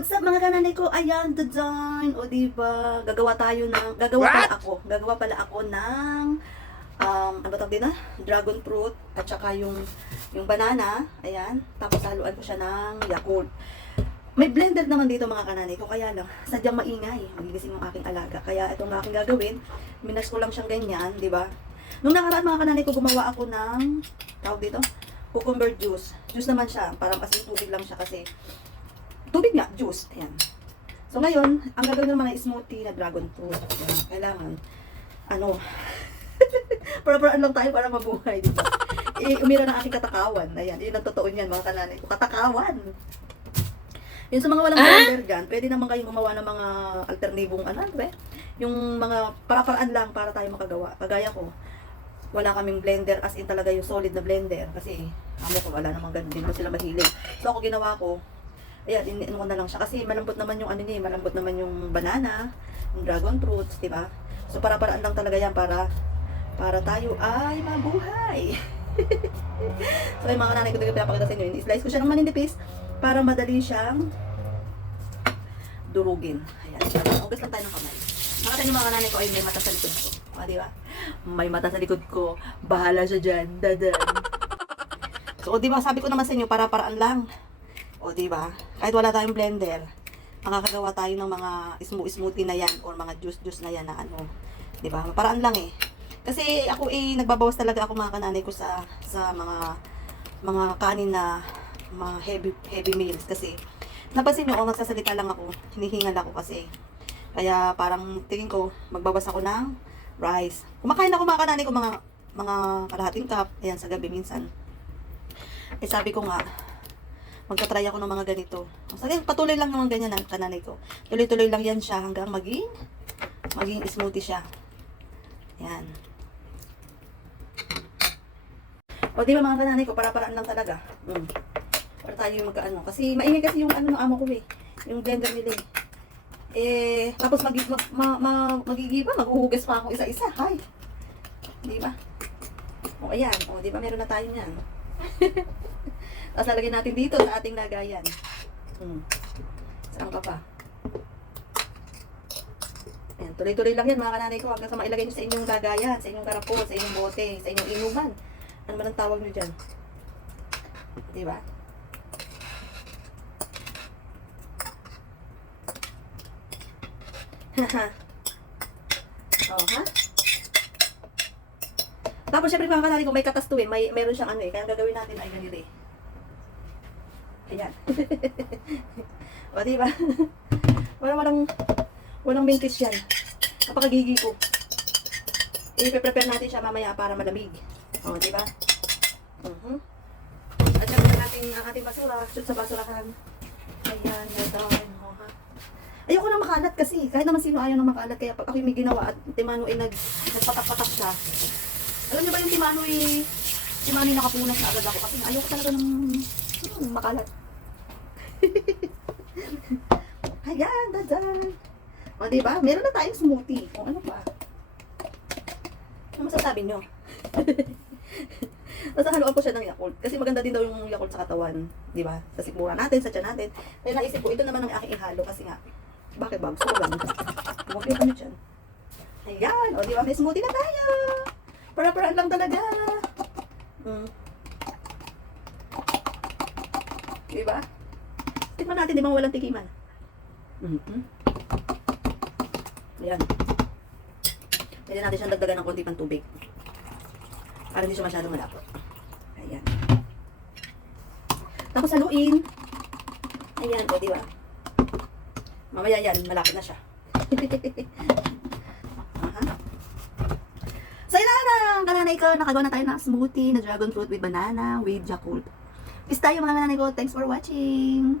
What's up mga kananay ko? Ayan, design. O diba, gagawa pala ako ng ano tawag din na? Dragon fruit at saka yung banana. Ayan, tapos haluan ko siya ng Yakult. May blender naman dito mga kananay ko, kaya lang sadyang maingay. Magigising yung aking alaga. Kaya itong aking gagawin, minas ko lang siyang ganyan, di ba? Nung nakaraan mga kananay ko, gumawa ako ng tawag dito, cucumber juice. Juice naman siya, parang as in tubig lang siya kasi tubig nga, juice. Ayan. So ngayon, ang gagawin ng mga smoothie na dragon fruit. Ayan. Kailangan, ano, para-paraan lang tayo para mabuhay, di ba? Umira ng aking katakawan. Ayan, yun ang totoo niyan, mga kananay ko. Katakawan! Yun sa mga walang blender dyan, pwede naman kayong gumawa ng mga alternatibong, ano, ba? Yung mga para-paraan lang para tayo makagawa. Kagaya ko, wala kaming blender, as in talaga yung solid na blender. Kasi, amo ko, wala namang ganun. Din mo sila mahilig. So, ako ginawa ko, ayan, ano ko na lang siya. Kasi malambot naman yung ano niya, malambot naman yung banana, yung dragon fruits, di ba? So para-paraan lang talaga yan para tayo ay mabuhay. So yung mga kananay ko talaga pinapakita sa inyo, i-slice ko siya ng maninipis para madali siyang durugin. Ayan, ugas lang tayo ng kamay. Nakita niyo mga kananay ko ay may mata sa likod ko. O, di ba? May mata sa likod ko. Bahala siya dyan. Dadan. So, di ba, sabi ko naman sa inyo, para-paraan lang. O, diba? Kahit wala tayong blender, makakagawa tayo ng mga smoothie na yan or mga juice na yan na ano. Diba? Paraan lang eh. Kasi ako nagbabawas talaga ako mga kananay ko sa mga kanin na mga heavy meals kasi napansin nyo, nagsasalita lang ako, hinihingal ako kasi. Kaya parang tingin ko, magbawas ako ng rice. Kumakain ako mga kananay ko mga kalahating cup, ayan sa gabi minsan. Eh sabi ko nga, magta-try ako ng mga ganito. Sige, patuloy lang naman ganyan ang kananay ko. Tuloy-tuloy lang yan siya hanggang maging smoothie siya. Yan. O di ba mga kananay ko, para-paraan lang talaga. Para tayo yung magkaano. Kasi maingay kasi yung ano ng amo ko eh. Yung blender nila eh. Tapos magigiba, maghuhugas pa ako isa-isa. Hay. Di ba? O ayan. O di ba meron na tayo niyan. Tapos lalagyan natin dito sa ating lagayan. Saan ka pa? Ayan, tuloy-tuloy lang yan mga kananay ko. Hanggang sa mailagay nyo sa inyong lagayan, sa inyong karapon, sa inyong bote, sa inyong inuman. Ano man ang tawag nyo dyan? Diba? Oh, ha? Tapos syempre mga kananay ko, may katas to eh. Meron siyang ano eh. Kaya ang gagawin natin ay ganito eh. Ayan. O, diba? Walang bingkis yan. Napakagigi ko. I-prepare natin siya mamaya para malamig. O, diba? At syempre natin ang ating basura. Shoot sa basurahan. Ayan, gagawin mo ha. Ayoko na makalat kasi. Kahit naman sino ayaw na makalat. Kaya pag ako may ginawa at Timano ay nagpatak-patak siya. Alam niyo ba yung Timano ay nakapunas na agad ako. Kasi ayoko talaga ng makalat. Ayan, dadan. O, diba? Meron na tayong smoothie. O, ano pa? Ano masasabi nyo? Basta haluan ko siya ng Yakult. Kasi maganda din daw yung Yakult sa katawan. Diba? Sa sikmura natin, sa tiyan natin. Kaya naisip ko, ito naman ang aking ihalo. Kasi nga, bakit ba? Gusto ko ganun. Huwag kayo kami dyan. Ayan. O, diba? May smoothie na tayo. Para-paraan lang talaga. Diba? Tikman natin, di ba walang tikiman? Ayan. Pwede natin siyang dagdagan ng konti pang tubig. Para hindi siya masyadong malapot. Ayan. Tapos haluin. Ayan, o diba? Mamaya yan, malapot na siya. So yun na, kananay ko, nakagawa na tayo ng smoothie na dragon fruit with banana with Yakult. Peace tayo mga kananay ko. Thanks for watching.